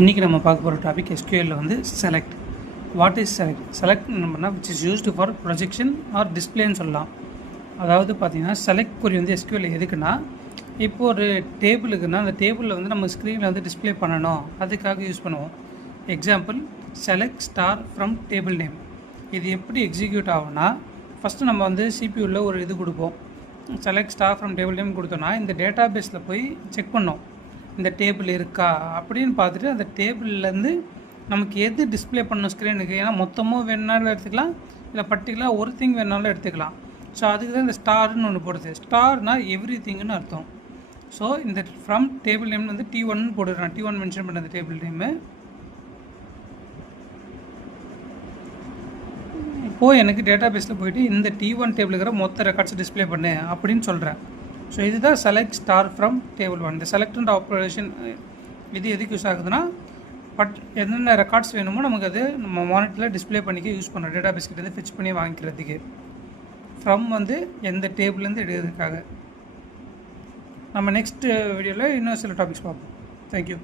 இன்றைக்கி நம்ம பார்க்க போகிற டாபிக் SQL வந்து select. What is select? Select நம்மனா which is used for projection or டிஸ்பிளேன்னு சொல்லலாம். அதாவது பார்த்திங்கன்னா செலக்ட் கொரி வந்து SQL எதுக்குன்னா, இப்போ ஒரு டேபிள் இருக்குன்னா அந்த டேபிளில் வந்து நம்ம ஸ்க்ரீனில் வந்து டிஸ்பிளே பண்ணணும், அதுக்காக யூஸ் பண்ணுவோம். Example select star from table name. இது எப்படி எக்ஸிக்யூட் ஆகும்னா, ஃபஸ்ட்டு நம்ம வந்து சிபியூவில் ஒரு இது கொடுப்போம். Select star from table name கொடுத்தோன்னா இந்த டேட்டா பேஸில் போய் செக் பண்ணோம், இந்த டேபிள் இருக்கா அப்படின்னு பார்த்துட்டு அந்த டேபிள்லேருந்து நமக்கு எது டிஸ்பிளே பண்ணணும் ஸ்க்ரீனுக்கு. ஏன்னா மொத்தமாக வேணுனாலும் எடுத்துக்கலாம், இல்லை பர்டிகுலராக ஒரு திங் வேணுனாலும் எடுத்துக்கலாம். ஸோ அதுக்கு தான் இந்த ஸ்டார்னு ஒன்று போடுது. ஸ்டார்னால் எவ்ரி திங்குன்னு அர்த்தம். ஸோ இந்த ஃப்ரம் டேபிள் நேம் வந்து T1 போடுறேன். T1 மென்ஷன் பண்ண அந்த டேபிள் நேமு. இப்போது எனக்கு டேட்டா பேஸில் போய்ட்டு இந்த T1 டேபிள் இருக்கிற மொத்த ரெக்கார்ட்ஸ் டிஸ்பிளே பண்ணு அப்படின்னு சொல்கிறேன். ஸோ இதுதான் செலக்ட் ஸ்டார் ஃப்ரம் டேபிள் 1. இந்த செலக்ட் ஆப்ரேஷன் இது எதுக்கு யூஸ் ஆகுதுன்னா, என்னென்ன ரெக்கார்ட்ஸ் வேணுமோ நமக்கு அது நம்ம மானிட்டரில் டிஸ்பிளே பண்ணிக்க யூஸ் பண்ணுறோம். டேட்டா பேஸ் கிட்டேருந்து ஃபிச் பண்ணி வாங்கிக்கிறதுக்கு. ஃப்ரம் வந்து எந்த டேபிள்லேருந்து எடுக்கிறதுக்காக. நம்ம நெக்ஸ்ட் வீடியோவில் இன்னும் சில டாபிக்ஸ் பார்ப்போம். தேங்க்யூ.